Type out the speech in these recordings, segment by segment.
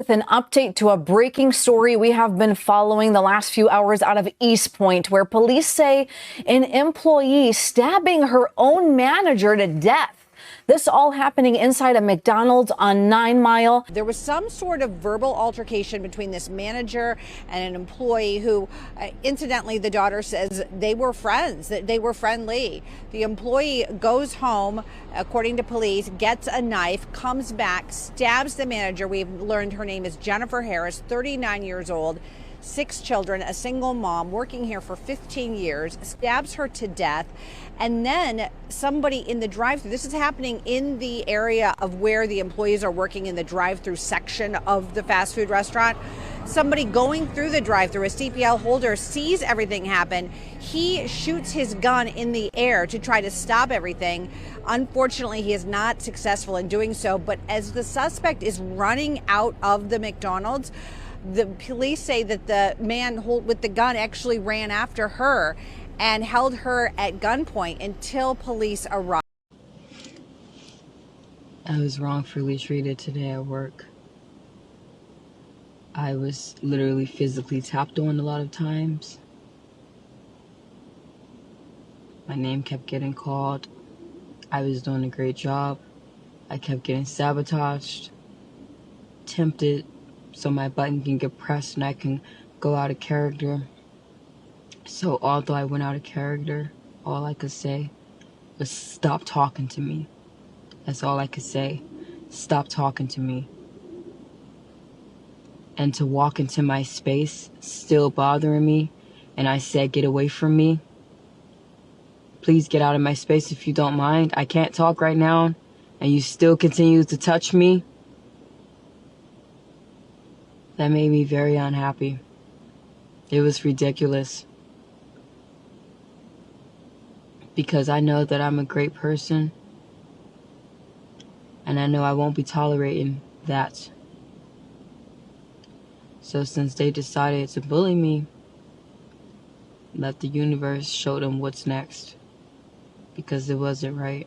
With an update to a breaking story we have been following the last few hours out of Eastpointe, where police say an employee stabbing her own manager to death. This all happening inside a McDonald's on 9 Mile. There was some sort of verbal altercation between this manager and an employee who, incidentally, the daughter says they were friends, that they were friendly. The employee goes home, according to police, gets a knife, comes back, stabs the manager. We've learned her name is Jennifer Harris, 39 years old. 6 children, a single mom, working here for 15 years, stabs her to death. And then somebody in the drive-thru, this is happening in the area of where the employees are working in the drive-thru section of the fast food restaurant. Somebody going through the drive-thru, a CPL holder, sees everything happen. He shoots his gun in the air to try to stop everything. Unfortunately, he is not successful in doing so. But as the suspect is running out of the McDonald's, the police say that the man with the gun actually ran after her and held her at gunpoint until police arrived. I was wrongfully treated today at work. I was literally physically tapped on a lot of times. My name kept getting called. I was doing a great job. I kept getting sabotaged, tempted, so my button can get pressed and I can go out of character. So although I went out of character, all I could say was stop talking to me. That's all I could say. Stop talking to me. And to walk into my space, still bothering me, and I said, get away from me. Please get out of my space if you don't mind. I can't talk right now, and you still continue to touch me. That made me very unhappy. It was ridiculous. Because I know that I'm a great person. And I know I won't be tolerating that. So since they decided to bully me, let the universe show them what's next. Because it wasn't right.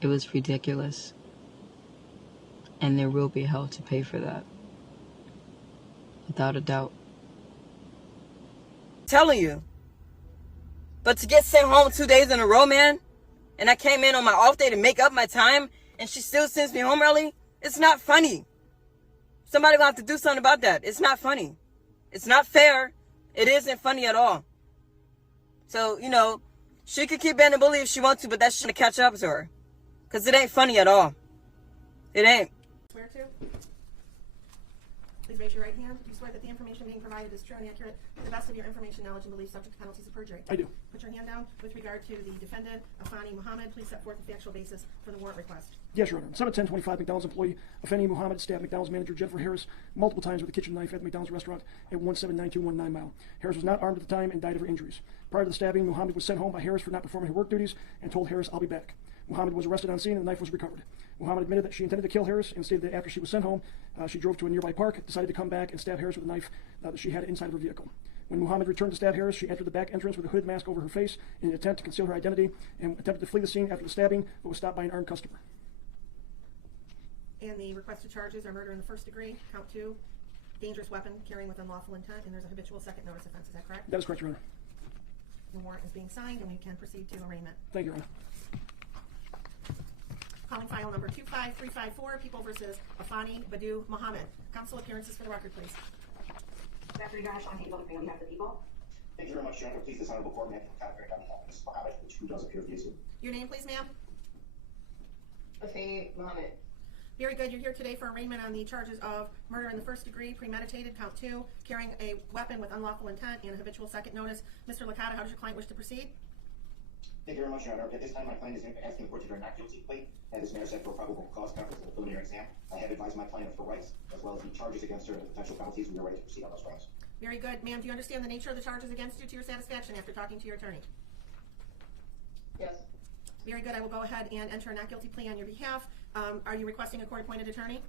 It was ridiculous. And there will be hell to pay for that. Without a doubt. Telling you. But to get sent home 2 days in a row, man, and I came in on my off day to make up my time, and she still sends me home early, it's not funny. Somebody will have to do something about that. It's not funny. It's not fair. It isn't funny at all. So, you know, she could keep being a bully if she wants to, but that shouldn't catch up to her. Because it ain't funny at all. It ain't. Swear to? Please raise your right hand. Do you swear that the information being provided is true and accurate to the best of your information, knowledge, and belief, subject to penalties of perjury? I do. Put your hand down. With regard to the defendant, Afeni Muhammad, please set forth the factual basis for the warrant request. Yes, Your Honor. 7/10/25, McDonald's employee Afeni Muhammad stabbed McDonald's manager Jennifer Harris multiple times with a kitchen knife at the McDonald's restaurant at 17921 9 Mile. Harris was not armed at the time and died of her injuries. Prior to the stabbing, Muhammad was sent home by Harris for not performing her work duties and told Harris, "I'll be back." Muhammad was arrested on scene and the knife was recovered. Muhammad admitted that she intended to kill Harris and stated that after she was sent home, she drove to a nearby park, decided to come back and stab Harris with a knife that she had inside of her vehicle. When Muhammad returned to stab Harris, she entered the back entrance with a hood mask over her face in an attempt to conceal her identity and attempted to flee the scene after the stabbing, but was stopped by an armed customer. And the requested charges are murder in the first degree, count 2, dangerous weapon, carrying with unlawful intent, and there's a habitual second notice offense. Is that correct? That is correct, Your Honor. The warrant is being signed and we can proceed to arraignment. Thank you, Your Honor. Calling file number 25354, People versus Afeni Muhammad. Counsel appearances for the record, please. Dr. Gash, on behalf of the people. Thank you very much, Your Honor. Please, this honorable court, may I Muhammad, who does appear to be you. Your name, please, ma'am. Afeni Muhammad. Very good. You're here today for arraignment on the charges of murder in the first degree, premeditated, count 2, carrying a weapon with unlawful intent, and a habitual second notice. Mr. Licata, how does your client wish to proceed? Thank you very much, Your Honor. At this time, my client is asking the court to turn not guilty plea, and this matter set for a probable cause conference in the preliminary exam. I have advised my client of her rights, as well as the charges against her and the potential penalties. We are ready to proceed on those grounds. Very good. Ma'am, do you understand the nature of the charges against you to your satisfaction after talking to your attorney? Yes. Very good. I will go ahead and enter a not guilty plea on your behalf. Are you requesting a court-appointed attorney?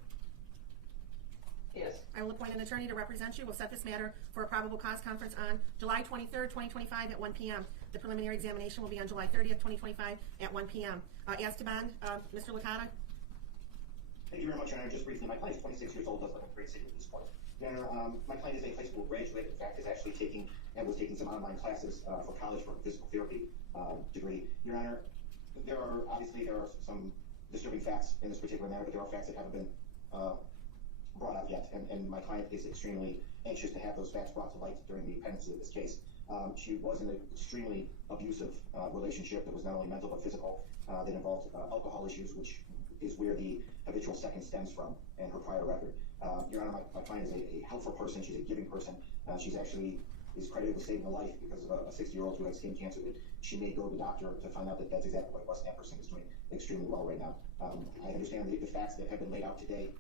Yes. I will appoint an attorney to represent you. We'll set this matter for a probable cause conference on July 23rd, 2025 at 1 p.m. The preliminary examination will be on July 30th, 2025 at 1 p.m. As to bond, Mr. Licata? Thank you very much, Your Honor. Just briefly, my client is 26 years old, does live in Great City at Eastpointe. Your Honor, my client is a high school graduate. In fact, is actually taking and was taking some online classes for college for a physical therapy degree. Your Honor, there are some disturbing facts in this particular matter, but there are facts that haven't been brought out yet, and my client is extremely anxious to have those facts brought to light during the pendency of this case. She was in an extremely abusive relationship that was not only mental but physical, that involved alcohol issues, which is where the habitual second stems from, and her prior record. Your Honor, my client is a helpful person. She's a giving person. She's actually is credited with saving a life because of a 60-year-old who had skin cancer that she may go to the doctor to find out that that's exactly what it was, and that person is doing extremely well right now. I understand the facts that have been laid out today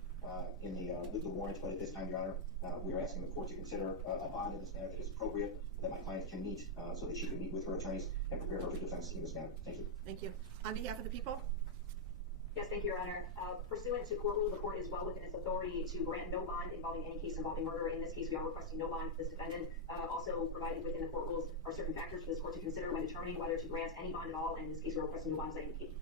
in the warrant, but at this time, Your Honor, we are asking the court to consider a bond in this matter that is appropriate, that my client can meet, so that she can meet with her attorneys and prepare her for defense in this matter. Thank you. Thank you. On behalf of the people? Yes, thank you, Your Honor. Pursuant to court rule, the court is well within its authority to grant no bond involving any case involving murder. In this case, we are requesting no bond for this defendant. Also provided within the court rules are certain factors for this court to consider when determining whether to grant any bond at all. And in this case, we are requesting no bond as I indicate.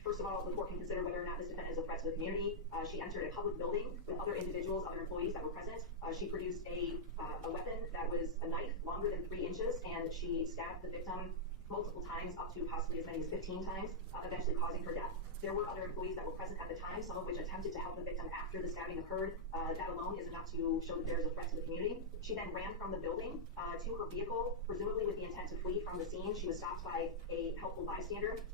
First of all, the court can consider whether or not this defendant is a threat to the community. She entered a public building with other individuals, other employees that were present. She produced a weapon that was a knife longer than 3 inches, and she stabbed the victim multiple times, up to possibly as many as 15 times, eventually causing her death. There were other employees that were present at the time, some of which attempted to help the victim after the stabbing occurred. That alone is enough to show that there is a threat to the community. She then ran from the building to her vehicle, presumably with the intent to flee from the scene. She was stopped by a helpful bystander.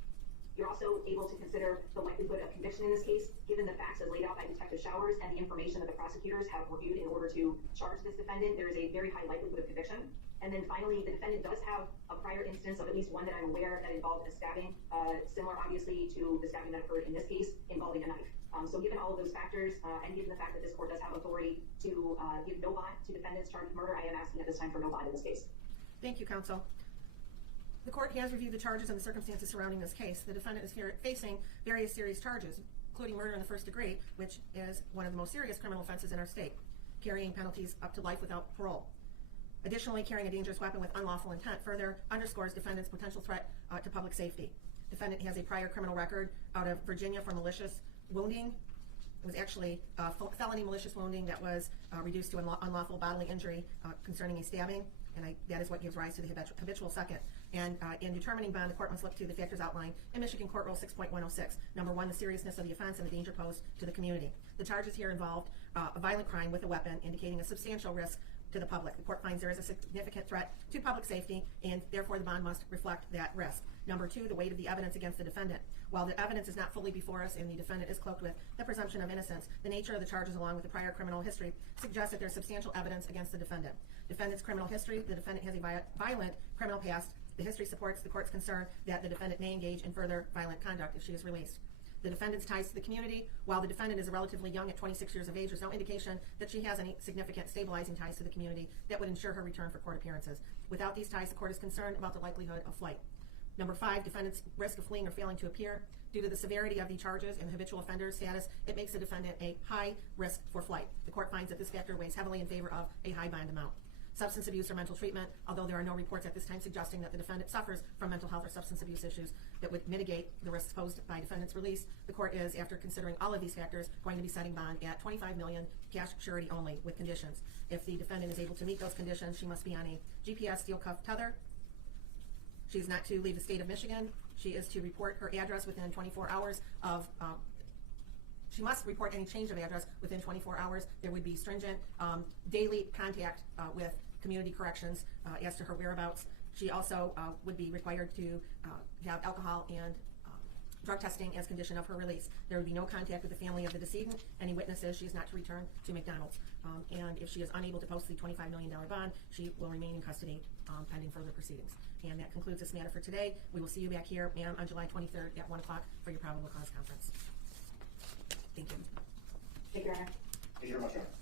You're also able to consider the likelihood of conviction in this case, given the facts as laid out by Detective Showers and the information that the prosecutors have reviewed in order to charge this defendant. There is a very high likelihood of conviction. And then finally, the defendant does have a prior instance of at least one that I'm aware that involved a stabbing, similar obviously to the stabbing that occurred in this case involving a knife. So given all of those factors, and given the fact that this court does have authority to give no bond to defendants charged with murder, I am asking at this time for no bond in this case. Thank you, counsel. The court has reviewed the charges and the circumstances surrounding this case. The defendant is facing various serious charges, including murder in the first degree, which is one of the most serious criminal offenses in our state, carrying penalties up to life without parole. Additionally, carrying a dangerous weapon with unlawful intent further underscores defendant's potential threat to public safety. Defendant has a prior criminal record out of Virginia for malicious wounding. It was actually felony malicious wounding that was reduced to unlawful bodily injury concerning a stabbing, and that is what gives rise to the habitual second. And in determining bond, the court must look to the factors outlined in Michigan Court Rule 6.106. Number 1, the seriousness of the offense and the danger posed to the community. The charges here involved a violent crime with a weapon, indicating a substantial risk to the public. The court finds there is a significant threat to public safety, and therefore the bond must reflect that risk. Number 2, the weight of the evidence against the defendant. While the evidence is not fully before us and the defendant is cloaked with the presumption of innocence, the nature of the charges along with the prior criminal history suggests that there's substantial evidence against the defendant. Defendant's criminal history: the defendant has a violent criminal past. The history supports the court's concern that the defendant may engage in further violent conduct if she is released. The defendant's ties to the community: while the defendant is relatively young at 26 years of age, there's no indication that she has any significant stabilizing ties to the community that would ensure her return for court appearances. Without these ties, the court is concerned about the likelihood of flight. Number 5, defendant's risk of fleeing or failing to appear. Due to the severity of the charges and the habitual offender status, it makes the defendant a high risk for flight. The court finds that this factor weighs heavily in favor of a high bond amount. Substance abuse or mental treatment: although there are no reports at this time suggesting that the defendant suffers from mental health or substance abuse issues that would mitigate the risks posed by defendant's release, the court is, after considering all of these factors, going to be setting bond at $25 million cash surety only with conditions. If the defendant is able to meet those conditions, she must be on a GPS steel cuff tether. She is not to leave the state of Michigan. She is to report her address within 24 hours of she must report any change of address within 24 hours. There would be stringent daily contact with community corrections as to her whereabouts. She also would be required to have alcohol and drug testing as condition of her release. There would be no contact with the family of the decedent. Any witnesses, she is not to return to McDonald's. And if she is unable to post the $25 million bond, she will remain in custody pending further proceedings. And that concludes this matter for today. We will see you back here, ma'am, on July 23rd at 1 o'clock for your probable cause conference. Thank you. Thank you, Your Honor. Thank you very much, Your Honor.